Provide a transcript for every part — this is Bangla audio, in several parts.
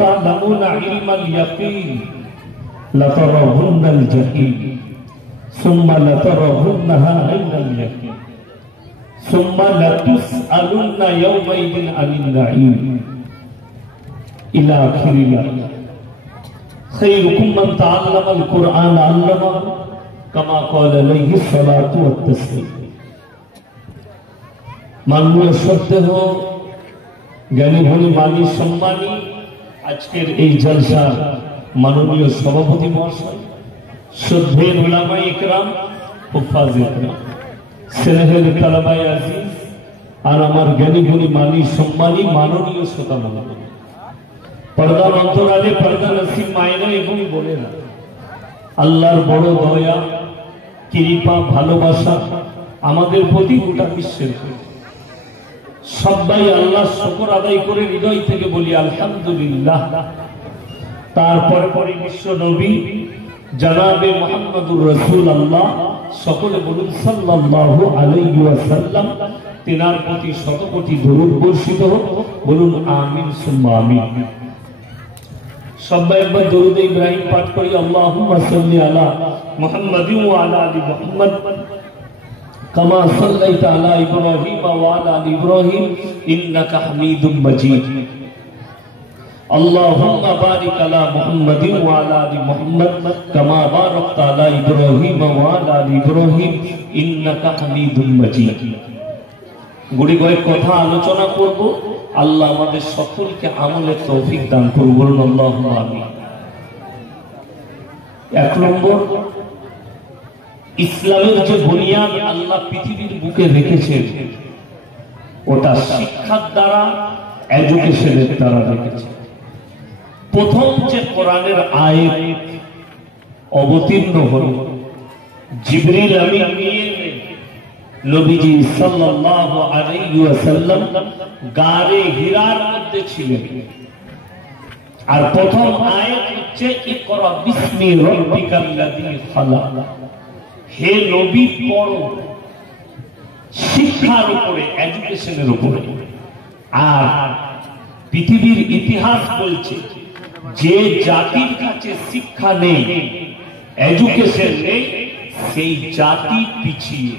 تعلمون علم اليقين لترون الجحيم ثم لترونها عين اليقين ثم لتسألن يومئذ عن النعيم إلى آخر الآية خيركم من تعلم القرآن علمه كما قال عليه الصلاة والتسليم মাননীয় শ্রদ্ধেয় জ্ঞানী গুণী মানী সম্মানী আজকের এই জলসার মাননীয় সভাপতি মহাশয়, শ্রদ্ধেয় উলামায়ে ইকরাম, হুফাজ ইকরাম, স্নেহের তালাবায়ে আজিজ আর আমার জ্ঞানী গুণী মানী সম্মানী মাননীয় শ্রোতা মণ্ডলী, পর্দার অন্তরালে পর্দা নসিব মায়েরা এবং বোনেরা, আল্লাহর বড় দয়া কৃপা ভালোবাসা আমাদের প্রতি গোটা বিশ্বের সবাই আল্লাহ শুকর আদায় করে হৃদয় থেকে বলি আলহামদুলিল্লাহ। তারপরে পরে বিশ্ব নবী জনাবে মুহাম্মদুর রাসূলুল্লাহ সকলে বলুন সাল্লাল্লাহু আলাইহি ওয়াসাল্লাম, তিনার প্রতি শত কোটি দরুদ বর্ষিত হোক, বলুন আমিন সুম্মা আমিন। সবাই একবার দরুদ ইব্রাহিম পাঠ করি, আল্লাহুম্মা সাল্লি আলা মুহাম্মাদিন ওয়া আলা আলি মুহাম্মাদ কামা সাল্লাইতা আলা ইব্রাহিম ওয়া আলা আলি ইব্রাহিম ইন্নাকা হামিদুম মাজিদ। আল্লাহুম্মা বারিক আলা মুহাম্মাদিন ওয়া আলা আলি মুহাম্মাদ কামা বারাকতা আলা ইব্রাহিম ওয়া আলা আলি ইব্রাহিম ইন্নাকা হামিদুম মাজিদ। গুড়ি কয়েক কথা আলোচনা করব, আল্লাহ আমাদের সকলকে আমলের তৌফিক দান করুন, বলুন আল্লাহুম্মা আমিন। এক নম্বর, ইসলামের যে বুনিয়াদ আল্লাহ পৃথিবীর বুকে রেখেছেন ওটা শিক্ষার দ্বারা, এডুকেশনের দ্বারা রেখেছে। প্রথম যে কোরআনের আয়াত অবতীর্ণ হল, জিবরিল আমিন নিয়ে নবীজি সাল্লাল্লাহু আলাইহি ওয়াসাল্লাম গারে হিরার মধ্যে ছিলেন, আর প্রথম আয়াত হচ্ছে ইকরা বিসমি রাব্বিকাল্লাযী খালাক। হে নবী পড়ো, শিক্ষার উপরে, এডুকেশনের উপরে। আর পৃথিবীর ইতিহাস বলছে যে জাতির কাছে শিক্ষা নেই, এডুকেশন নেই, সেই জাতি পিছিয়ে।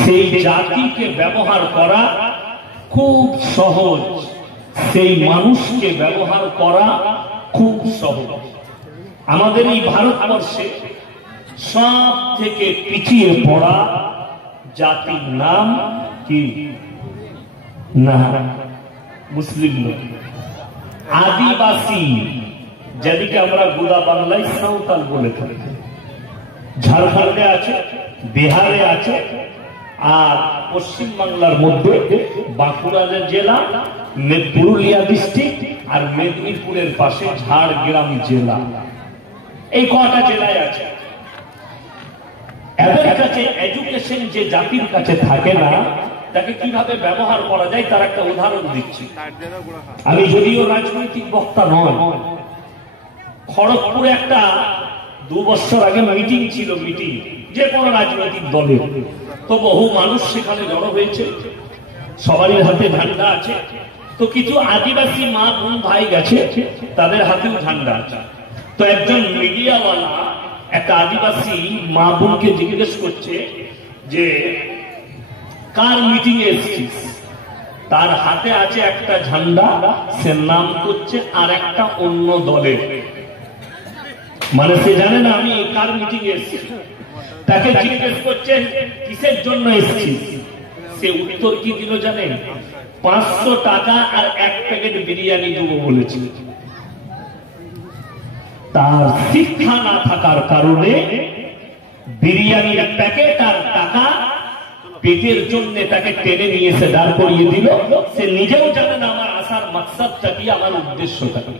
সেই জাতিকে ব্যবহার করা খুব সহজ, সেই মানুষকে ব্যবহার করা খুব সহজ। আমাদের এই ভারতবর্ষে সব থেকে পিছিয়ে পড়া জাতির নাম কি? না, মুসলিম নয়, আদিবাসী, যাদেরকে আমরা গোদা বাংলায় সাঁওতাল বলে থাকি। ঝাড়খণ্ডে আছে, বিহারে আছে, আর পশ্চিম বাংলার মধ্যে বাঁকুড়া জেলা, পুরুলিয়া ডিস্ট্রিক্ট আর মেদিনীপুরের পাশে ঝাড়গ্রাম জেলা, এই কটা জেলায় আছে। এদের কাছে এডুকেশন যে জাতির কাছে থাকে না, তাকে কিভাবে ব্যবহার করা যায় তার একটা উদাহরণ দিচ্ছি। আমি যদিও রাজনৈতিক বক্তা নয়, খড়গপুরে একটা 2 বছর আগে মিটিং ছিল, মিটিং যে কোনো রাজনৈতিক দলের, তো বহু মানুষ সেখানে জড়ো হয়েছে, সবারই হাতে ঝান্ডা আছে। তো কিছু আদিবাসী মা বোন ভাই গেছে, তাদের হাতেও ঝান্ডা আছে। তো একজন মিডিয়াওয়ালা একটা আদিবাসী মা বোনকে জিজ্ঞেস করছে যে কার মিটিং এ এসেছিস? তার হাতে আছে একটা ঝান্ডা, সে নাম করছে আর একটা অন্য দলের, মানে সে জানে না আমি কার মিটিং এ এসেছি। তাকে জিজ্ঞেস করছে কিসের জন্য এসেছিস? সে উত্তর কি দিল জানেন? 500 টাকা আর 1 প্যাকেট বিরিয়ানি দেবো বলেছিল। তার শিক্ষা না থাকার কারণে বিরিয়ানির প্যাকেট আর টাকা পেটের জন্য তাকে টেনে নিয়ে এসে দাঁড় করিয়ে দিল। সে নিজেও জানে না আমার আসার মাকসাদটা কি, আমার উদ্দেশ্যটা কি।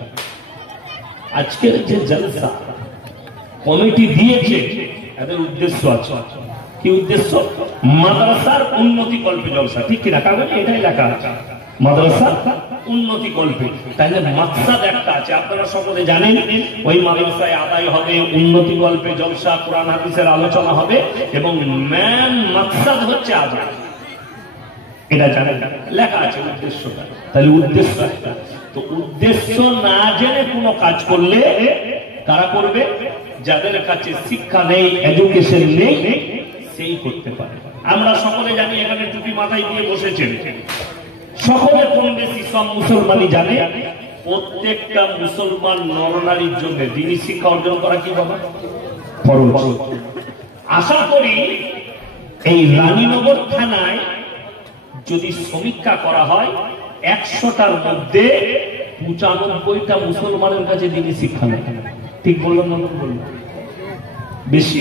আজকের যে জলসা কমিটি দিয়েছে, এদের উদ্দেশ্য আছে। কি উদ্দেশ্য? মাদ্রাসার উন্নতি কল্পে জলসা, ঠিক কিনা? কাগজে এটাই লেখা আছে, মাদ্রাসার উন্নতি কল্পে। তাহলে মাকসাদ একটা আছে, আপনারা সকলে জানেন। ওই মাদ্রাসায় আদায় হবে উন্নতি কল্পে জলসা, কোরআন হাদিসের আলোচনা হবে, এবং মেন মাকসাদ হচ্ছে আদায়। এটা জানেন, লেখা আছে উদ্দেশ্যটা। তাহলে উদ্দেশ্য একটা, তো উদ্দেশ্য না জেনে কোনো কাজ করলে কারা করবে? যাদের কাছে শিক্ষা নেই, এডুকেশন নেই, সেই করতে পারে। আমরা সকলে জানি, এখানে টুপি মাথায় দিয়ে বসেছেন, সকলে কম বেশি সব মুসলমানই জানে প্রত্যেকটা মুসলমান নরনারীর জন্য দ্বীনি শিক্ষা অর্জন করা কি বাবা ফরজ। আশা করি এই রানীনগর থানায় যদি সমীক্ষা করা হয় 100টার মধ্যে 95টা মুসলমানের কাছে দ্বীনি শিক্ষা নেই। ঠিক বললাম না? বললাম বেশি,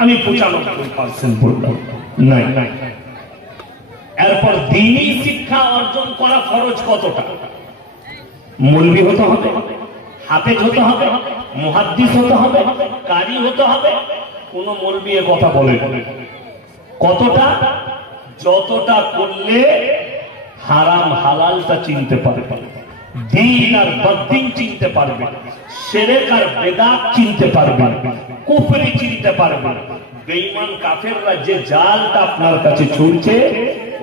আমি 95% বললাম নাই। এরপর দ্বীনি শিক্ষা অর্জন করা ফরজ কতটা? মৌলবি হতে হবে, হাফেজ হতে হবে, মুহাদ্দিস হতে হবে, কারি হতে হবে। কোন মৌলবি এ কথা বলে কতটা? যতটা করলে হারাম হালালটা চিনতে পারবে, দ্বীন আর বদ্দীন চিনতে পারবে, শিরক আর বেদাত চিনতে পারবে, কুফরি চিনতে পারবে। বেঈমান কাফেররা যে জালটা আপনার কাছে ছুড়ছে,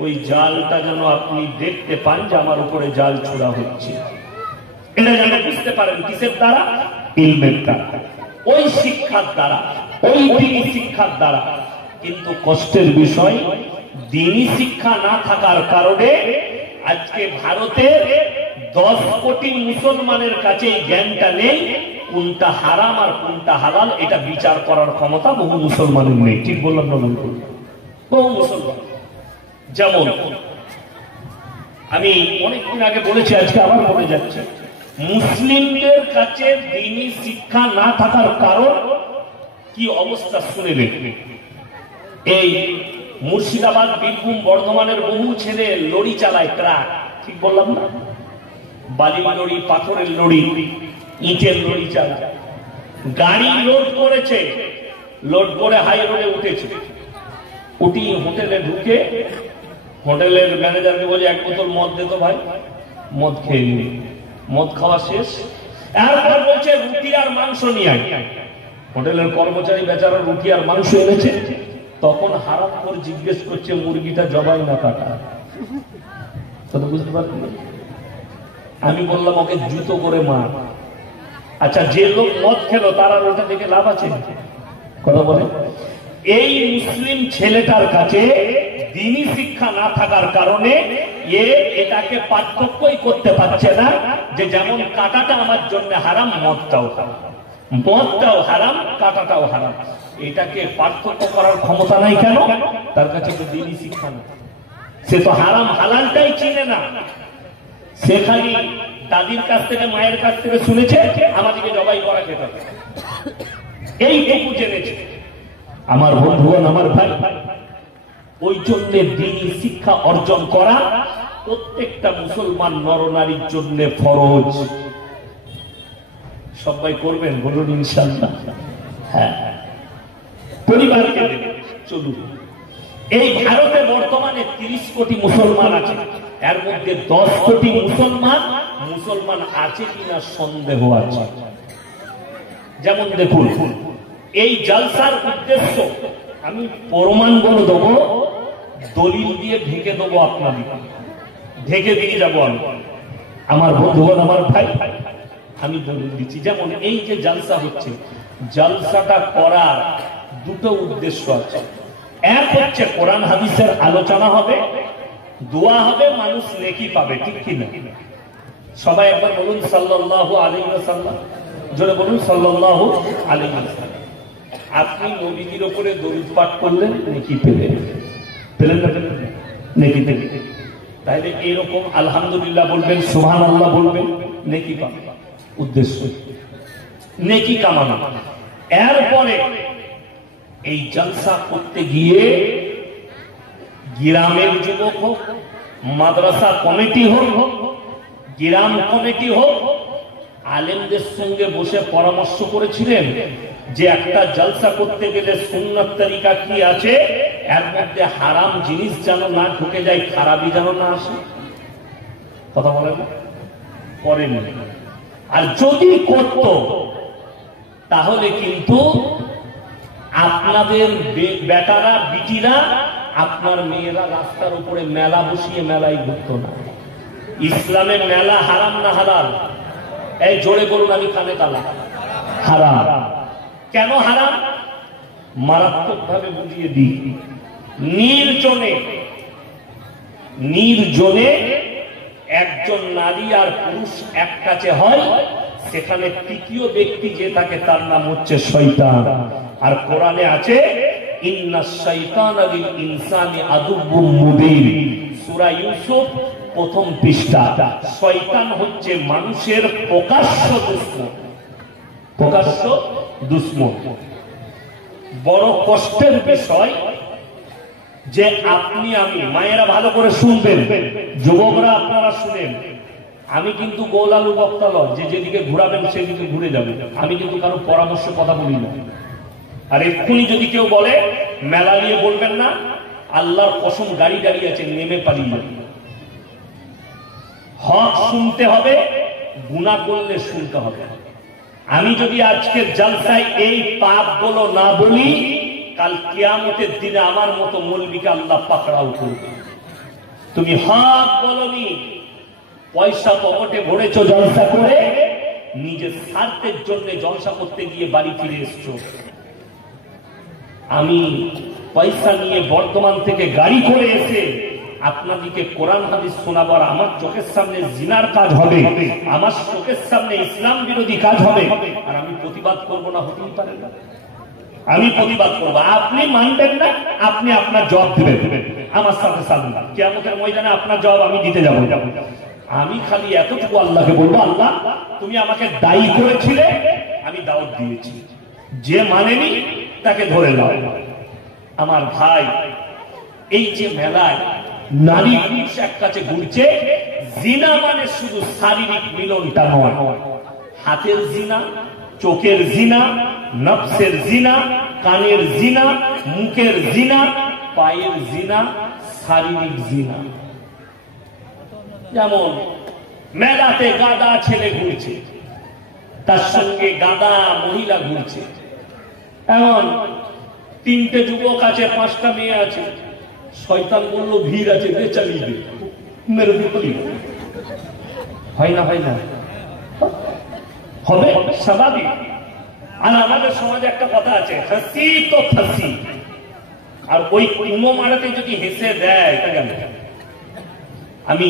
ওই জালটা যেন আপনি দেখতে পান যে আমার উপরে জাল ছোড়া হচ্ছে, এটা যেন বুঝতে পারেন। কিসের দ্বারা? ইলমের দ্বারা, ওই শিক্ষার দ্বারা, ওই দ্বীনি শিক্ষার দ্বারা। কিন্তু কষ্টের বিষয়, দ্বীনি শিক্ষা না থাকার কারণে আজকে ভারতের 10 কোটি মুসলমানের কাছে এই জ্ঞানটা নেই, কোনটা হারাম আর কোনটা হালাল এটা বিচার করার ক্ষমতা বহু মুসলমানের নেই। ঠিক বললাম না? বহু মুসলমান। যেমন আমি অনেকদিন আগে বলেছি, আজকে আবার বলে যাচ্ছে, মুসলিমদের কাছে দ্বীনি শিক্ষা না থাকার কারণ কি অবস্থা শুনে নেবেন। এই মুর্শিদাবাদ, বীরভূম, বর্ধমানের বহু ছেলে লরি চালায়, ট্রাক। ঠিক বললাম না? বালি লরি, পাথরের লরি, ইটের লরি চালায়। গাড়ি লোড করেছে, লোড করে হাই রোডে উঠেছে, উঠি হোটেলে ঢুকে হোটেলের ম্যানেজারকে বলে 1 বোতল মদ দে তো ভাই, মদ খেয়ে নি। মদ খাওয়া শেষ, এরপর বলছে রুটি আর মাংস নিয়ে আয়। হোটেলের কর্মচারী বেচারা রুটি আর মাংস এনেছে, তখন হারাম করে জিজ্ঞেস করছে মুরগিটা জবাই না কাটা। কথা বুঝতে পারছেন? আমি বললাম ওকে জুতো করে মার। আচ্ছা, যে লোক মদ খেলো তারা ওটা দেখে লাভ আছে? কথা বলে। এই মুসলিম ছেলেটার কাছে দ্বীনি শিক্ষা না থাকার কারণে এটাকে পার্থক্যই করতে পারছে না যে যেমন কাটাটা আমার জন্য হারাম, মদটাও হারাম, মদটাও হারাম, কাটাটাও হারাম। এটাকে পার্থক্য করার ক্ষমতা নাই। কেন? তার কাছে তো দ্বীনি শিক্ষা নেই। সে তো হারাম হালালটাই চিনে না। সে খালি দাদির কাছ থেকে, মায়ের কাছ থেকে শুনেছে আমাদেরকে জবাই করা খেতে হবে, এইটুকু জেনেছে। আমার বন্ধুগণ, আমার ভাই, ওই জন্য দ্বীনি শিক্ষা অর্জন করা প্রত্যেকটা মুসলমান নরনারীর জন্য ফরজ। সবাই করবেন বলুন ইনশাআল্লাহ? হ্যাঁ, পরিবারকে চলুন। এই ভারতে বর্তমানে 30 কোটি মুসলমান আছে, এর মধ্যে 10 কোটি মুসলমান আছে কিনা সন্দেহ আছে। যেমন দেখুন, এই জালসার উদ্দেশ্য আমি প্রমাণগুলো দেবো, দলিল দিয়ে ঢেকে দেবো, আপনাদের ঢেকে দিয়ে যাবো আমি। আমার বন্ধুগণ, আমার ভাই, আমি দলিল দিচ্ছি। যেমন এই যে জালসা হচ্ছে, জালসাটা করার দুটো উদ্দেশ্য আছে। এক হচ্ছে কোরআন হাদিসের আলোচনা হবে, দোয়া হবে, মানুষ নেকি পাবে। ঠিক কিনা? সবাই একবার বলুন সাল্লাল্লাহু আলাইহি ওয়াসাল্লাম, জোরে বলুন সাল্লাল্লাহু আলাইহি ওয়াসাল্লাম। আপনি নবীর উপরে দরুদ পাঠ করলেন, নেকি পেলেন। পেলেন না? পেলেন নেকি পেলেন। তাহলে এরকম আলহামদুলিল্লাহ বলবেন, সুবহানাল্লাহ বলবেন, নেকি পাবেন। উদ্দেশ্য নেকি কামানো। এরপরে এই জলসা করতে গিয়ে গ্রামের যুবক হোক, মাদ্রাসা কমিটি হোক, গ্রাম কমিটি হোক, আলেমদের সঙ্গে বসে পরামর্শ করেছিলেন যে একটা জলসা করতে গেলে সুন্নাত তরিকা কি আছে, এর মধ্যে হারাম জিনিস যেন না ঢুকে যায়, খারাপই যেন না আসে। কথা বলেন না? করেনি। আর যদি করত তাহলে কিন্তু আপনাদের বেটারা, বিটিরা, আপনার মেয়েরা রাস্তার উপরে মেলা বসিয়ে মেলায় ঘুরত না। ইসলামে মেলা হারাম না হালাল? এই জোরে বলুন, আমি কানে কালা। হারাম। কেন হারাম? মারাত্মক ভাবে বুঝিয়ে দিই। নির্জনে একজন নারী আর পুরুষ এক কাছে হয়, সেখানে তৃতীয় ব্যক্তি যে থাকে তার নাম হচ্ছে শয়তান। আর কোরআনে আছে ইন্নাশ শাইতানা লিল ইনসানি আদুব্বুম মুবিন, সূরা ইউসুফ প্রথম পৃষ্ঠা। শয়তান হচ্ছে মানুষের প্রকাশ্য দুশমন। প্রকাশ্য দুশমন। বড় কষ্টের বিষয় যে আপনি আমি, মায়েরা ভালো করে শুনবেন, যুবকরা আপনারা শুনেন, আমি কিন্তু গোলালু বক্তা নয় যে যেদিকে ঘুরাবেন সেদিকে ঘুরে যাবে। আমি কিন্তু কারো পরামর্শ কথা বলি না। আর এক্ষুনি যদি কেউ বলে মেলা নিয়ে বলবেন না, আল্লাহর কসম গাড়ি দাঁড়িয়ে আছে, নেমে পালিয়ে যাবে। হক শুনতে হবে, গুনাহ করলে শুনতে হবে। আমি যদি আজকের জলসায় এই পাপ বলো না বলি, কাল কিয়ামতের দিনে আমার মতো মৌলবীকে আল্লাহ পাকড়াও করবে। তুমি হক বলনি, পয়সা পকেটে ভরেছো জলসা করে, নিজের স্বার্থের জন্য জলসা করতে গিয়ে বাড়ি ফিরে এসছো। আমি পয়সা নিয়ে বর্তমান থেকে গাড়ি করে এসে আপনাদেরকে কোরআন হাদিস শোনাবার, আমার চোখের সামনে জিনার কাজ হবে, আমার চোখের সামনে ইসলাম বিরোধী কাজ হবে, আর আমি প্রতিবাদ করব না? হতেই পারে না। আমি প্রতিবাদ করব, আপনি মানবেন না, আপনি আপনার জবাব দিবেন আমার সাথে সামনে কিয়ামতের ময়দানে, আপনার জবাব আমি দিতে যাব। আমি খালি এতটুকু আল্লাহকে বলবো, আল্লাহ তুমি আমাকে দায়ী করেছিলে, আমি দাওয়াত দিয়েছি, যে মানেনি তাকে ধরে নাও। আমার ভাই, এই যে মেলায় নারী পুরুষ এক কাছে ঘুরছে, জিনা মানে শুধু শারীরিক মিলনটা নয়, হাতের জিনা, চোখের জিনা, নফসের জিনা, কানের জিনা, মুখের জিনা, পায়ের জিনা, শারীরিক জিনা। যেমন মেলাতে গাদা ছেলে ঘুরছে, তার সঙ্গে গাদা মহিলা ঘুরছে। এমন 3টে যুবক আছে, 5টা মেয়ে আছে। শয়তান বলল ভিড় আছে, চালিয়ে দে, মেরে দিই। হয় না? হয় না? হবে, স্বাভাবিক। আর আমাদের সমাজে একটা কথা আছে, হাসি তো ফাঁসি। আর ওই কুমো মারাতে যদি হেসে দেয় তা গেল। আমি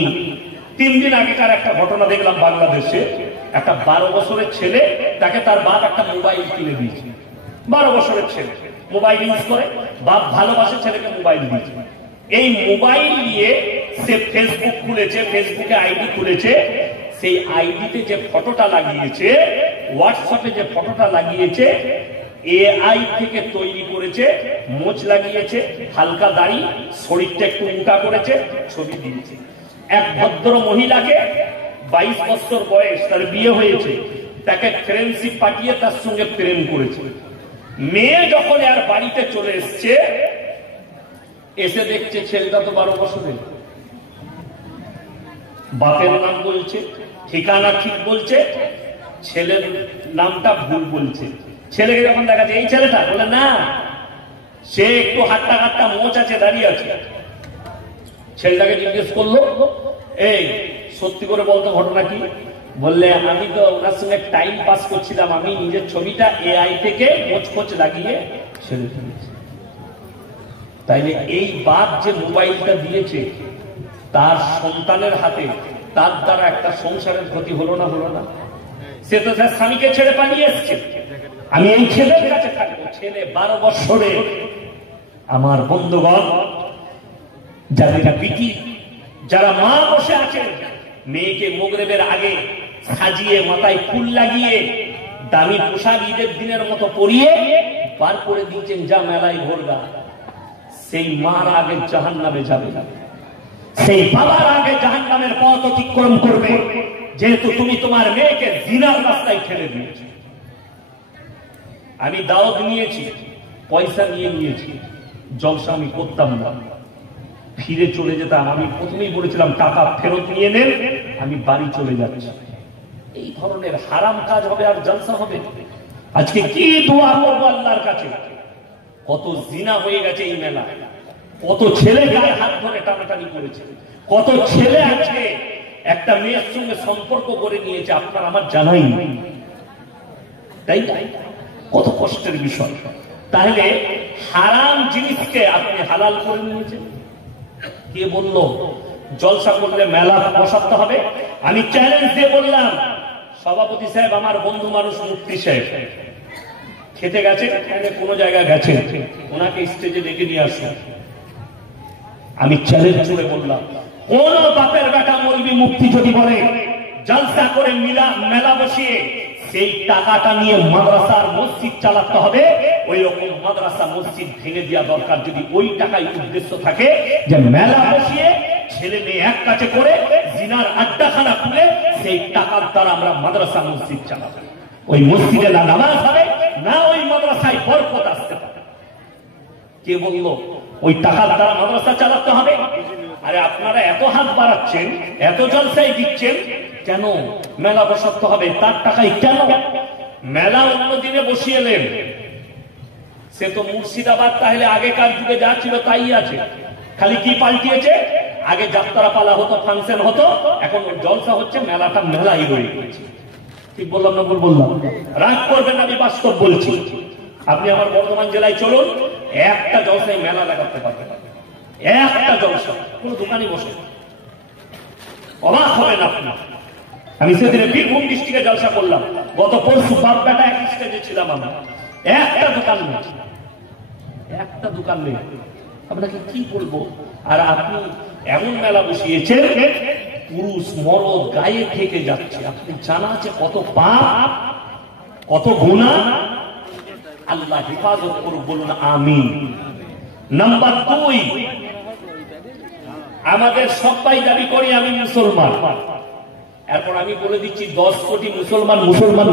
3 দিন আগেকার একটা ঘটনা দেখলাম বাংলাদেশে। একটা 12 বছরের ছেলে, তাকে তার বাপ একটা মোবাইল কিনে দিয়েছে। 12 বছরের ছেলে মোবাইল ইউজ করে, বাপ ভালোবাসে ছেলেকে মোবাইল দিয়েছে। এই মোবাইল নিয়ে সে ফেসবুক খুলেছে, ফেসবুকে আইডি খুলেছে। সেই আইডিতে যে ফটোটা লাগিয়েছে, হোয়াটসঅ্যাপে যে ফটোটা লাগিয়েছে, এআই থেকে তৈরি করেছে। মোচ লাগিয়েছে, হালকা দাড়ি, শরীরটা একটু মোটা করেছে, ছবি দিয়েছে। এক ভদ্র মহিলাকে 22 বছর বয়স, তার বিয়ে হয়েছে, তাকে ফ্রেন্ডশিপ পাঠিয়ে তার সঙ্গে প্রেম করেছে। মেয়ে যখন আর বাড়িতে চলে এসছে, এসে দেখছে ছেলেটা তো 12 বছরের। বাপের নাম বলছে, ঠিকানা ঠিক বলছে, ছেলের নামটা ভুল বলছে। ছেলেকে যখন দেখা যায় এই ছেলেটা, বলে না, সে একটু হাট্টা হাট্টা মোচ আছে, দাঁড়িয়ে আছে। ছেলেটাকে জিজ্ঞেস করলো, এই সত্যি করে বলতো ঘটনা কি? বললে আমি তো ওনার সঙ্গে টাইম পাস করছিলাম, আমি নিজের ছবিটা এআই থেকে মোচ খোঁচ লাগিয়ে ছেড়ে ফেলেছি। তাইলে এই বাপ যে মোবাইলটা দিয়েছে তার সন্তানের হাতে, তার দ্বারা একটা সংসারের ক্ষতি হলো না? হলো না? সে তো তার স্বামীকে ছেড়ে পালিয়ে এসছে। আমি এই ছেলের কাছে থাকবো, ছেলে 12 বছরে। আমার বন্ধুগণ, যাদের বিটি, যারা মা বসে আছেন, মেয়েকে মাগরিবের আগে সাজিয়ে, মাথায় ফুল লাগিয়ে, দামি পোশাক ঈদের দিনের মতো পরিয়ে বার করে দিয়েছেন, যা মেলায় ঘুরবা। সেই মার আগে জাহান্নামে যাবে, সেই বাবার আগে জাহান্নামের পথ অতিক্রম করবে, যেহেতু তুমি তোমার মেয়েকে জিনার রাস্তায় ঠেলে দিয়েছো। আমি দাওয়াত নিয়েছি, পয়সা নিয়েছি, জলসা আমি করতাম না, ফিরে চলে যেতাম। আমি প্রথমেই বলেছিলাম টাকা ফেরত নিয়ে নেন, আমি বাড়ি চলে যাচ্ছি। এই ধরনের হারাম কাজ হবে আর জলসা হবে। আজকে কি দোয়া করবো আল্লাহর কাছে? কত জিনা হয়ে গেছে এই মেলা, কত ছেলে গায়ে হাত ধরে টানাটানি করেছে, কত ছেলে আজকে একটা মেয়ের সঙ্গে সম্পর্ক করে নিয়েছে, আপনার আমার জানাই নেই, তাই না? কত কষ্টের বিষয়। তাহলে হারাম জিনিসকে আপনি হালাল করে নিয়েছেন। কে বলল জলসা করলে মেলা বসাতে হবে? আমি চ্যালেঞ্জ দিয়ে বললাম, সভাপতি সাহেব আমার বন্ধু মানুষ, মুফতি সাহেব খেতে গেছে, কোন জায়গায় গেছে, ওনাকে স্টেজে ডেকে নিয়ে আসুন। আমি চ্যালেঞ্জ করে বললাম, কোন বাপের বেটা মৌলবি মুফতি যদি বলে জলসা করে মেলা বসিয়ে সেই টাকাটা নিয়ে মাদ্রাসার মসজিদ চালাতে হবে, ওই রকম মাদ্রাসা মসজিদ ভেঙে দেওয়া দরকার। যদি ওই টাকায় উদ্দেশ্য থাকে যে মেলা বসিয়ে ছেলে মেয়ে এক কাছে করে জিনার আড্ডাখানা খুলে সেই টাকার দ্বারা আমরা মাদ্রাসা মসজিদ চালাবো, ওই মসজিদে না নামাজ হবে না ওই মাদ্রাসায় বরকত আসতে পারে। কে বলল ওই টাকার দ্বারা মাদ্রাসা চালাতে হবে? আরে আপনারা এত হাত বাড়াচ্ছেন, এত জলসাই দিচ্ছেন, কেন মেলা বসাতে হবে? তার টাকায় কেন? মেলা অন্য দিনে বসিয়েলেন, সে তো মুর্শিদাবাদ, তাহলে আগেকার যুগে যা ছিল তাই আছে, খালি কি পাল্টিয়েছে? আগে যাত্রা পালা হতো, ফাংশন হতো, এখন জলসা হচ্ছে, মেলাটা মেলাই রয়ে গেছে। ঠিক বললাম না ভুল বললাম? রাগ করবেন, আমি বাস্তব বলছি। আপনি আমার বর্ধমান জেলায় চলুন, একটা জলসায় মেলা লাগাতে পারবেন, একটা জলসা, কোন দোকানে বসে, অবাক হবেন আপনি। আমি সেদিনে বীরভূম ডিস্ট্রিক্টে জলসা করলাম, গত পরশু বারবেটা এক স্টেজে ছিলাম, আমরা একটা দোকান নেই, একটা দোকান নেই। আপনাকে কি বলবো? আর আপনি এমন মেলা বসিয়েছেন, পুরুষ মরদ গায়ে থেকে যাচ্ছে। আপনি জানা আছে কত পাপ, কত গুনাহ? আল্লাহ হেফাজত করুক, বলুন আমিন। নাম্বার 2, আমাদের সবাই দাবি করি আমি মুসলমান। এরপর আমি বলে দিচ্ছি 10 কোটি মুসলমান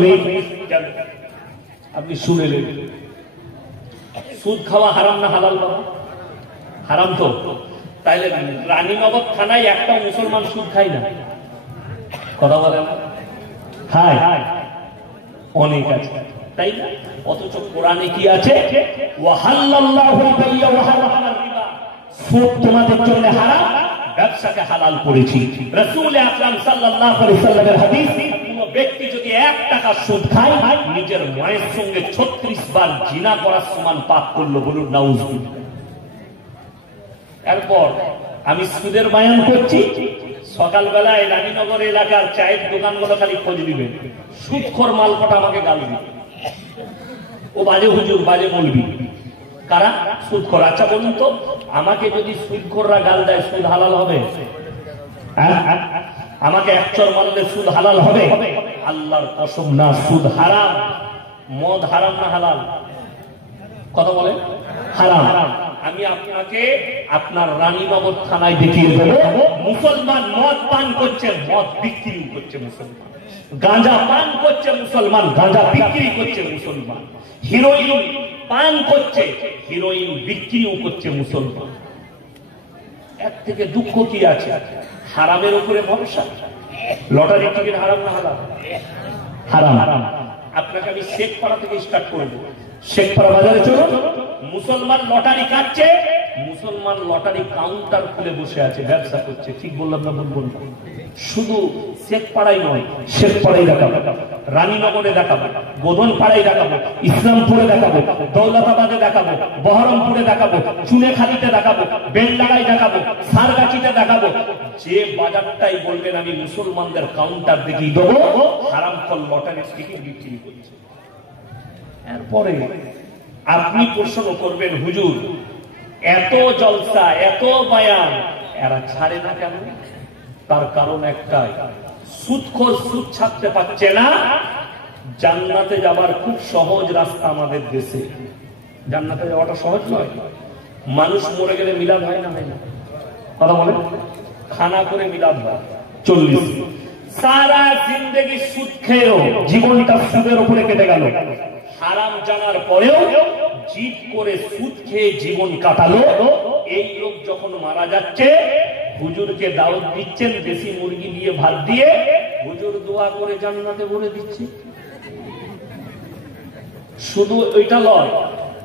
নেই। আপনি শুনেলেন, সুদ খাওয়া হারাম না হালাল? বাবা হারাম তো। তাইলে রানীনগর থানায় একটা মুসলমান সুদ খায় না? কথা বলে না? খায়, অনেক আছে, তাই না? অথচ কোরআনে কি আছে? ওয়াহাল্লাল্লাহুল বাইয়া ওয়া হারামাল রিবা, সুদ তোমাদের জন্য হারাম, ব্যবসাকে হালাল করেছি। রাসূল আকরাম সাল্লাল্লাহু আলাইহি সাল্লামের হাদিস, কোন ব্যক্তি যদি 1 টাকা সুদ খায়, নিজের মায়ের সঙ্গে 36 বার জিনা করার সমান পাপ করলো, বলুন নাউজুবিল্লাহ। এরপর আমি সুদের বয়ান করছি, সকালবেলায় রানীনগর এলাকার চায়ের দোকানগুলো খালি খোঁজ দিবেন, সুদখোর মালপটা আমাকে গাল দিবে, ও বাজে হুজুর, বাজে বলবি। কারা? সুদখোর। আচ্ছা বলুন তো, আমাকে যদি সুদখোররা গাল দেয়, সুদ হালাল হবে? আমাকে একচর মারলে সুদ হালাল হবে? আল্লাহর কসম না, সুদ হারাম। মদ হারাম না হালাল? কথা বলে হারাম। আমি আপনাকে আপনার রানীনগর থানায় দেখিয়ে দেবো, মুসলমান মদ পান করছে, মদ বিক্রি করছে মুসলমান, গাঁজা পান করছে মুসলমান, গাঁজা বিক্রি করছে মুসলমান, হিরোইন পান করছে, হিরোইন বিক্রিও করছে মুসলমান। এর থেকে দুঃখ কি আছে? হারামের উপরে ভরসা। লটারি টিকিট হারাম না হালাল? হারাম। আপনাকে আমি শেখপাড়া থেকে স্টার্ট করে দেবো। শেখপাড়া বাজারে চলুন, মুসলমান লটারি কাটছে, মুসলমান লটারি কাউন্টার খুলে বসে আছে, ব্যবসা করছে। ঠিক বললাম না ভুল বললাম? শুধু শেখপাড়াই নয়, শেখপাড়াই দেখাবো, রানীনগরে দেখাবো, গোদনপাড়ায় দেখাবো, ইসলামপুরে দেখাবো, দৌলতাবাদে দেখাবো, বহরমপুরে দেখাবো, চুনেখালিতে দেখাবো, বেলডাঙায় দেখাবো, সারগাছিতে দেখাবো। যে বাজারটাই বলবেন আমি মুসলমানদের কাউন্টার দেখিয়ে দেবো, হারামখোর লটারির টিকিট বিক্রি করছে। এরপরে আপনি প্রশ্ন করবেন, হুজুর এত জলসা, এত বয়ান, এরা ছাড়ে না কেন? তার কারণ একটাই, সুদখোর সুদ ছাড়তে পারছে না। জান্নাতে যাবার খুব সহজ রাস্তা আমাদের দেশে। জান্নাতে যাওয়াটা সহজ নয়। মানুষ মরে গেলে মিলাদ হয় না? হয় না? কথা বলে, খানা করে মিলাদ হয় 40। সারা জিন্দেগি সুদ খেয়েও জীবনটা সুদের উপরে কেটে গেল। হারাম জানার পরেও জিদ করে সুদ খেয়ে জীবন কাটালো। এই লোক যখন মারা যাচ্ছে, হুজুরকে দাওয়াত দিচ্ছেন, দেশি মুরগি দিয়ে ভাত দিয়ে, হুজুর দোয়া করে জান্নাতে ভরে দিচ্ছে। শুধু ওইটা লয়,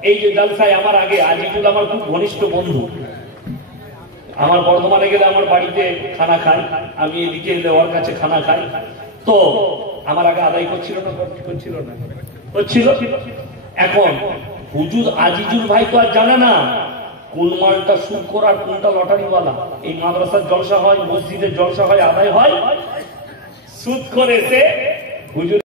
এই যে জলসায় আমার আগে আজিজুল আমার খুব ঘনিষ্ঠ বন্ধু, আমার বর্ধমানে গেলে আমার বাড়িতে খানা খাই, আমি এদিকে এলে ওর কাছে খানা খাই। তো আমার আগে আদায় করছিল না, করছিল। এখন হুজুর আজিজুল ভাই তো আর জানে না কোন মালটা সুদ আর কোনটা লটারিওয়ালা। এই মাদ্রাসার জলসা হয়, মসজিদের জলসা হয়, আদায় হয়, সুদ করে এসে হুজুর